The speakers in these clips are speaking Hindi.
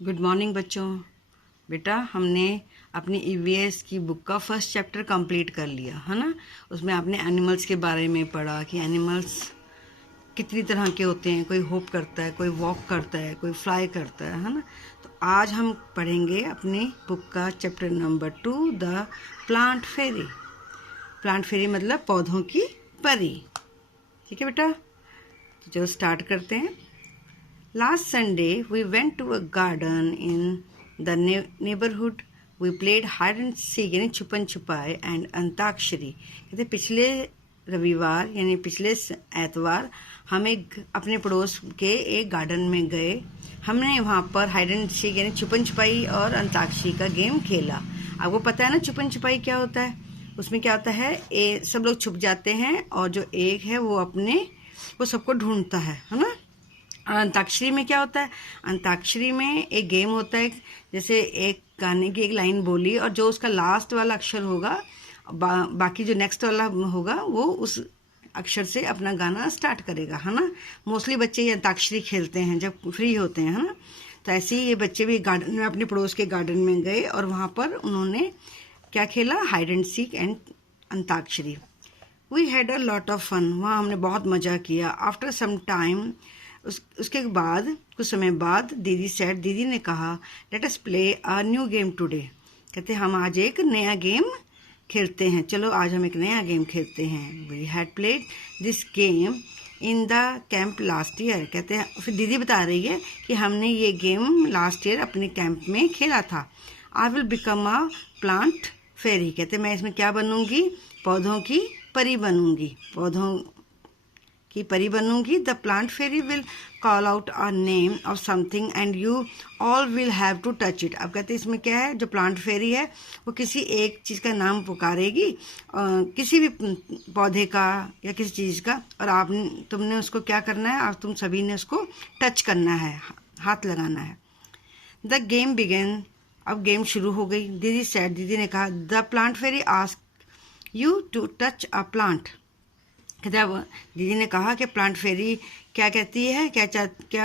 गुड मॉर्निंग बच्चों। बेटा हमने अपनी ईवीएस की बुक का फर्स्ट चैप्टर कंप्लीट कर लिया है ना। उसमें आपने एनिमल्स के बारे में पढ़ा कि एनिमल्स कितनी तरह के होते हैं। कोई होप करता है, कोई वॉक करता है, कोई फ्लाई करता है ना। तो आज हम पढ़ेंगे अपनी बुक का chapter number 2, the plant fairy. Plant fairy मतलब पौधों की परी। ठीक है बेटा, तो चलो स्टार्ट करते हैं। Last Sunday, we went to a garden in the neighborhood. We played hide and seek यानी छुपन छुपाई and अंताक्षरी। कहते पिछले रविवार यानी पिछले एतवार हम अपने पड़ोस के एक गार्डन में गए। हमने वहाँ पर हाइड एंड सीक यानी छुपन छुपाई और अंताक्षरी का गेम खेला। आपको पता है ना छुपन छुपाई क्या होता है? उसमें क्या होता है, सब लोग छुप जाते हैं और जो एक है वो सबको ढूंढता है ना। अंताक्षरी में क्या होता है? अंताक्षरी में एक गेम होता है, जैसे एक गाने की एक लाइन बोली और जो उसका लास्ट वाला अक्षर होगा, बाकी जो नेक्स्ट वाला होगा वो उस अक्षर से अपना गाना स्टार्ट करेगा, है ना। मोस्टली बच्चे ये अंताक्षरी खेलते हैं जब फ्री होते हैं, है ना। तो ऐसे ही ये बच्चे भी गार्डन में, अपने पड़ोस के गार्डन में गए और वहाँ पर उन्होंने क्या खेला, hide and seek and antakshari. We had a lot of fun, वहाँ हमने बहुत मज़ा किया। आफ्टर सम टाइम, उसके बाद कुछ समय बाद दीदी ने कहा, let us play a new game today. कहते हम आज एक नया गेम खेलते हैं, चलो आज हम एक नया गेम खेलते हैं। We had played this game in the camp last year. कहते हैं, फिर दीदी बता रही है कि हमने ये गेम लास्ट ईयर अपने कैंप में खेला था। I will become a plant fairy. कहते मैं इसमें क्या बनूंगी, पौधों की परी बनूंगी, पौधों की परी बनूंगी। The plant fairy will call out a name of something and you all will have to touch it. अब कहते हैं इसमें क्या है, जो प्लांट फेरी है वो किसी एक चीज़ का नाम पुकारेगी, किसी भी पौधे का या किसी चीज़ का, और तुमने उसको क्या करना है, तुम सभी ने उसको टच करना है, हाथ लगाना है। द गेम बिगेन, अब गेम शुरू हो गई। दीदी ने कहा, the plant fairy ask you to touch a plant. दीदी ने कहा कि प्लांट फेरी क्या कहती है, क्या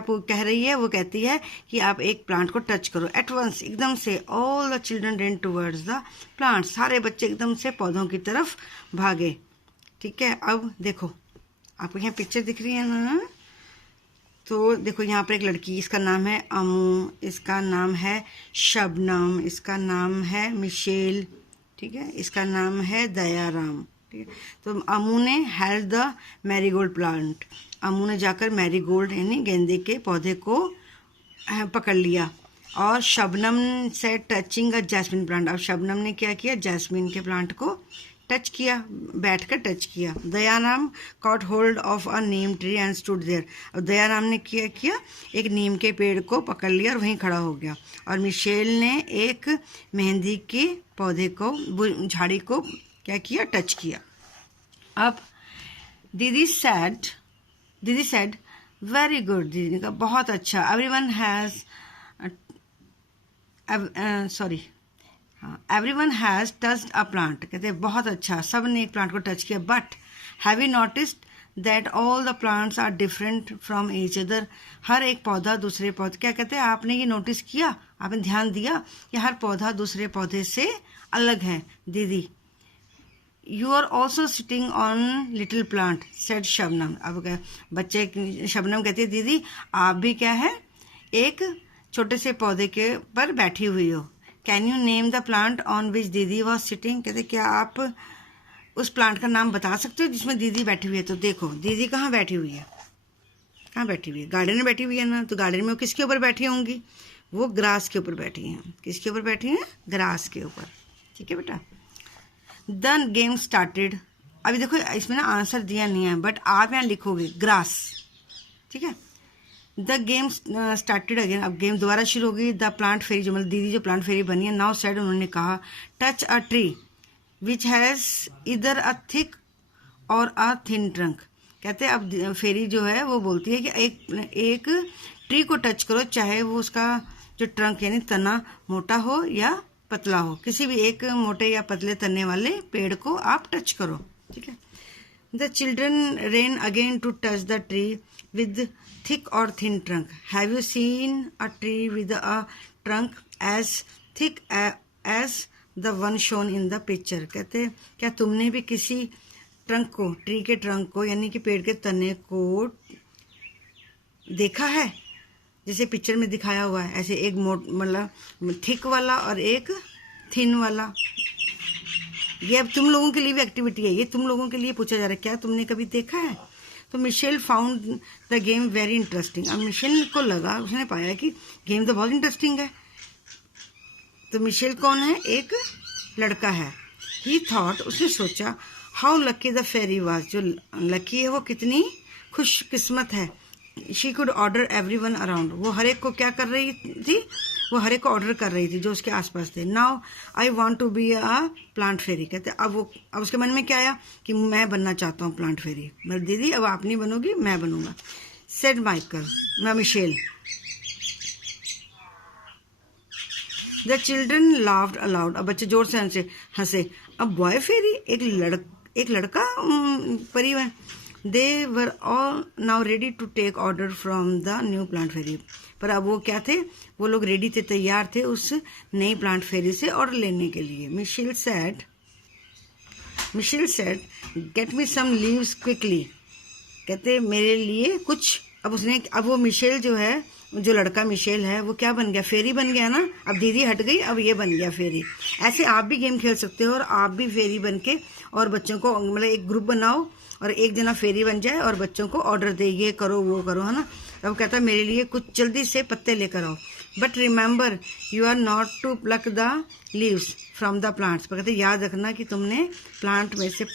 कह रही है, वो कहती है कि आप एक प्लांट को टच करो। एट वंस, एकदम से, all the children rain towards the plant, सारे बच्चे एकदम से पौधों की तरफ भागे। ठीक है, अब देखो आपको यहाँ पिक्चर दिख रही है ना। तो देखो यहाँ पर एक लड़की, इसका नाम है अमू, इसका नाम है शबनम, इसका नाम है मिशेल, ठीक है, इसका नाम है दयाराम। ठीक है, तो अमू ने held the marigold plant, Amu ने जाकर मैरीगोल्ड यानी गेंदे के पौधे को पकड़ लिया। और शबनम से टचिंग अ जैस्मिन प्लांट, अब शबनम ने क्या किया, जैस्मिन के प्लांट को टच किया, बैठकर टच किया। Dayaram caught hold of a neem tree and stood there, अब दयाराम ने किया एक नीम के पेड़ को पकड़ लिया और वहीं खड़ा हो गया। और मिशेल ने एक मेहंदी के पौधे को, झाड़ी को क्या किया, टच किया। अब दीदी सेड वेरी गुड, दीदी ने कहा बहुत अच्छा। Everyone has touched a plant, कहते बहुत अच्छा, सब ने एक प्लांट को टच किया। But have you noticed that all the plants are different from each other, हर एक पौधा दूसरे पौधे, क्या कहते हैं, आपने ये नोटिस किया, आपने ध्यान दिया कि हर पौधा दूसरे पौधे से अलग है। Didi, you are also sitting on little plant said Shabnam. अब शबनम कहती है, दीदी आप भी क्या है, एक छोटे से पौधे के पर बैठी हुई हो। Can you name the plant on which दीदी वॉज सिटिंग, कहते क्या आप उस प्लांट का नाम बता सकते हो जिसमें दीदी बैठी हुई है। तो देखो दीदी कहाँ बैठी हुई है, कहाँ बैठी हुई है, गार्डन में बैठी हुई है ना। तो गार्डन में वो किसके ऊपर बैठी होंगी, वो ग्रास के ऊपर बैठी हैं। किसके ऊपर बैठी हैं, ग्रास के ऊपर। ठीक है बेटा, द गेम स्टार्टेड। अभी देखो इसमें ना आंसर दिया नहीं है, बट आप यहाँ लिखोगे ग्रास। ठीक है, द गेम स्टार्टेड अगेन, अब गेम दोबारा शुरू हो गई। द प्लांट फेरी, जो मतलब दीदी जो प्लांट फेरी बनी है, नाउ सेड, उन्होंने कहा, touch a tree which has इधर अ थिक और अ थिन ट्रंक। कहते हैं अब फेरी जो है वो बोलती है कि एक ट्री को टच करो, चाहे वो उसका जो ट्रंक यानी तना मोटा हो या पतला हो, किसी भी एक मोटे या पतले तने वाले पेड़ को आप टच करो। ठीक है, the children ran again to touch the tree with thick or thin trunk? Have you seen a tree with a trunk as thick as the one shown in the picture? कहते हैं क्या तुमने भी किसी ट्रंक को, ट्री के ट्रंक को यानी कि पेड़ के तने को देखा है जैसे पिक्चर में दिखाया हुआ है? ऐसे एक मतलब थिक वाला और एक थिन वाला। ये अब तुम लोगों के लिए भी एक्टिविटी है, ये तुम लोगों के लिए पूछा जा रहा है, क्या तुमने कभी देखा है? तो Michelle found the game very interesting. अब मिशेल को लगा, उसने पाया कि गेम तो बहुत इंटरेस्टिंग है। तो मिशेल कौन है? एक लड़का है। ही थॉट, उसने सोचा, how lucky the fairy was, जो लकी है वो कितनी खुशकिस्मत है। She could order everyone around, वो हर एक को क्या कर रही थी? वो हर एक को ऑर्डर कर रही थी जो उसके आसपास थे। Now I want to be a plant fairy, कहते अब उसके मन में क्या आया कि मैं बनना चाहता हूँ प्लांट फेरी। मतलब दीदी अब आप नहीं बनोगी, मैं बनूंगा। सेड माइकल, मैं Michelle. The children laughed aloud, अब बच्चे जोर से हंसे। अब बॉय फेरी, एक लड़का परी है। They were all now ready to take order from the new plant fairy, पर अब वो क्या थे? वो लोग रेडी थे, तैयार थे उस नई प्लांट फेरी से ऑर्डर लेने के लिए। Michelle said get me some leaves quickly, कहते मेरे लिए कुछ। अब वो मिशेल जो है, जो लड़का मिशेल है, वो क्या बन गया? फेरी बन गया ना। अब दीदी हट गई, अब ये बन गया फेरी। ऐसे आप भी गेम खेल सकते हो और आप भी फेरी बन के और बच्चों को, मतलब एक ग्रुप बनाओ और एक जना फेरी बन जाए और बच्चों को ऑर्डर दे, ये करो वो करो, है ना। अब कहता है मेरे लिए कुछ जल्दी से पत्ते लेकर आओ। But remember you are not to pluck the leaves from the plants, पर कहते याद रखना कि तुमने प्लांट में से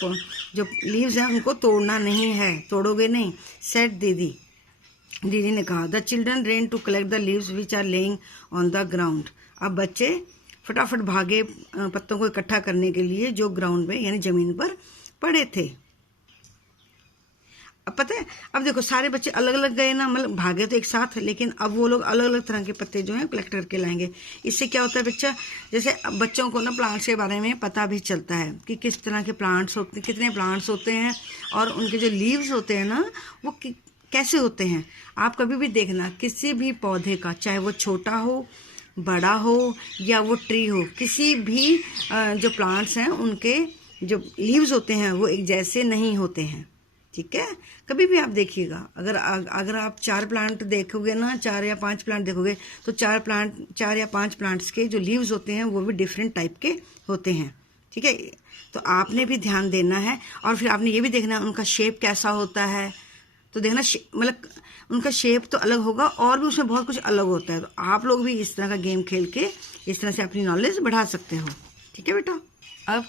जो लीव्स हैं उनको तोड़ना नहीं है, तोड़ोगे नहीं। सेड दीदी ने कहा। The children ran to collect the leaves which are lying on the ground, अब बच्चे फटाफट भागे पत्तों को इकट्ठा करने के लिए जो ग्राउंड में यानी जमीन पर पड़े थे। अब पता है, अब देखो सारे बच्चे अलग अलग गए ना, मतलब भागे तो एक साथ, लेकिन अब वो लोग अलग अलग तरह के पत्ते जो हैं कलेक्ट करके लाएंगे। इससे क्या होता है बच्चा, जैसे बच्चों को ना प्लांट्स के बारे में पता भी चलता है कि किस तरह के प्लांट्स होते, कितने प्लांट्स होते हैं और उनके जो लीव्स होते हैं ना वो कैसे होते हैं। आप कभी भी देखना किसी भी पौधे का, चाहे वो छोटा हो, बड़ा हो या वो ट्री हो, किसी भी जो प्लांट्स हैं उनके जो लीव्स होते हैं वो एक जैसे नहीं होते हैं, ठीक है। कभी भी आप देखिएगा, अगर आप 4 प्लांट देखोगे ना, 4 या 5 प्लांट देखोगे, तो 4 या 5 प्लांट्स के जो लीव्स होते हैं वो भी डिफरेंट टाइप के होते हैं, ठीक है। तो आपने भी ध्यान देना है और फिर आपने ये भी देखना है उनका शेप कैसा होता है। तो देखना मतलब उनका शेप तो अलग होगा और भी उसमें बहुत कुछ अलग होता है। तो आप लोग भी इस तरह का गेम खेल के इस तरह से अपनी नॉलेज बढ़ा सकते हो, ठीक है बेटा। अब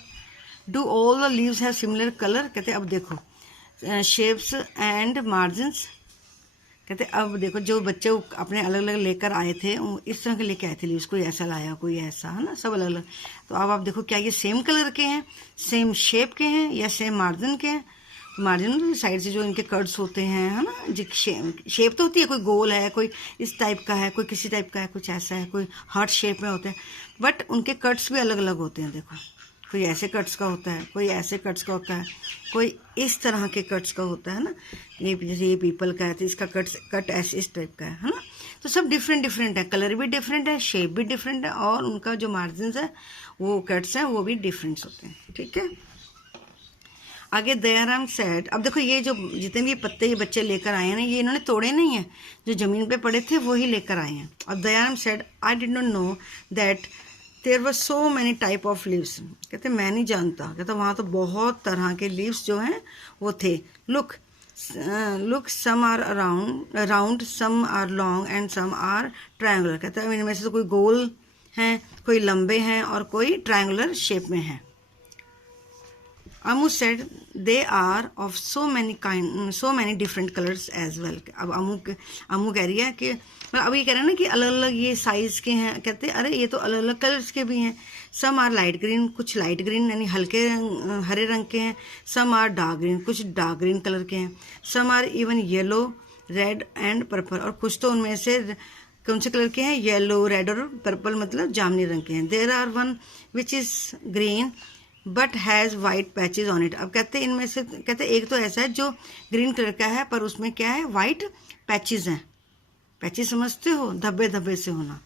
do all the leaves have similar colour, कहते अब देखो शेप्स एंड मार्जिन्स, कहते अब देखो जो बच्चे अपने अलग अलग लेकर आए थे इस तरह के लेके आए थे लीव्स, कोई ऐसा लाया कोई ऐसा, है ना, सब अलग अलग। तो अब आप देखो क्या ये सेम कलर के हैं, सेम शेप के हैं या सेम मार्जिन के हैं। मार्जिन साइड से जो इनके कर्ड्स होते हैं, है ना, जो शेप तो होती है, कोई गोल है, कोई इस टाइप का है, कोई किसी टाइप का है, कुछ ऐसा है, कोई हार्ट शेप में होते हैं, बट उनके कट्स भी अलग अलग होते हैं। देखो कोई ऐसे कट्स का होता है, कोई ऐसे कट्स का होता है, कोई इस तरह के कट्स का होता है ना। ये जैसे ये पीपल का है तो इसका कट ऐसे इस टाइप का है ना। तो सब डिफरेंट है, कलर भी डिफरेंट है, शेप भी डिफरेंट है और उनका जो मार्जिन है वो कट्स हैं वो भी डिफरेंट होते हैं, ठीक है। आगे दयाराम सेड, अब देखो ये जो जितने भी पत्ते ये बच्चे लेकर आए हैं ना, ये इन्होंने तोड़े नहीं हैं, जो ज़मीन पे पड़े थे वही लेकर आए हैं। अब Dayaram said I did not know that there were so many type of leaves, कहते मैं नहीं जानता, कहते वहाँ तो बहुत तरह के लीव्स जो हैं वो थे। Look some are round some are long and some are triangular, कहते हैं इनमें से तो कोई गोल हैं, कोई लंबे हैं और कोई ट्रायंगुलर शेप में हैं। Amu said they are of so many different colors as well. अब अमू कह रही है कि मतलब अब ये कह रहे हैं ना कि अलग अलग ये साइज के हैं, कहते हैं अरे ये तो अलग अलग कलर्स के भी हैं। सम आर लाइट ग्रीन, कुछ लाइट ग्रीन यानी हल्के हरे रंग के हैं। सम आर डार्क ग्रीन, कुछ डार्क ग्रीन कलर के हैं। Some are even yellow, red and purple, और कुछ तो उनमें से कौन से कलर के हैं, येलो, रेड और पर्पल मतलब जामुनी रंग के हैं। There are one which is green but has white patches on it. अब कहते हैं इनमें से, कहते हैं एक तो ऐसा है जो ग्रीन कलर का है पर उसमें क्या है, वाइट पैचेज हैं। पैचेज समझते हो, धब्बे धब्बे से होना।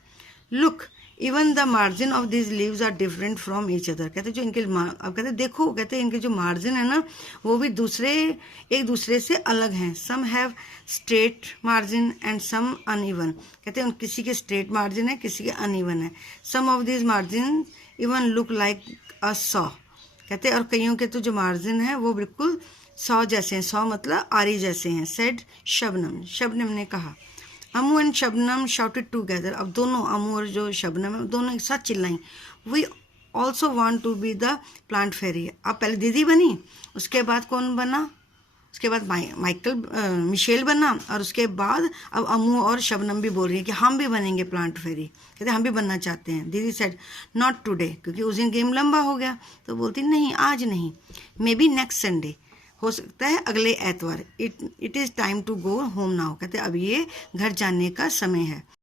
Look even the margin of this leaves are different from each other. कहते जो इनके अब कहते देखो, कहते इनके जो मार्जिन है ना वो भी एक दूसरे से अलग हैं। Some have straight margin and some uneven. कहते हैं किसी के स्ट्रेट मार्जिन है, किसी के अनइवन है। Some of this margin even look like a saw. कहते और कईयों के तो जो मार्जिन है वो बिल्कुल सॉ जैसे हैं। सॉ मतलब आरी जैसे हैं। सेड शबनम, शबनम ने कहा। Amu and Shabnam shouted together. अब दोनों, अमू और जो शबनम है, दोनों एक साथ चिल्लाई, we also want to be the plant fairy. अब पहले दीदी बनी, उसके बाद कौन बना, उसके बाद मिशेल बना, और उसके बाद अब अमू और शबनम भी बोल रही है कि हम भी बनेंगे प्लांट फेरी। कहते हम भी बनना चाहते हैं। दीदी सेड नॉट टुडे, क्योंकि उस दिन गेम लंबा हो गया, तो बोलती नहीं आज नहीं, मे बी नेक्स्ट संडे, हो सकता है अगले एतवार। It is time to go home now. कहते अब ये घर जाने का समय है।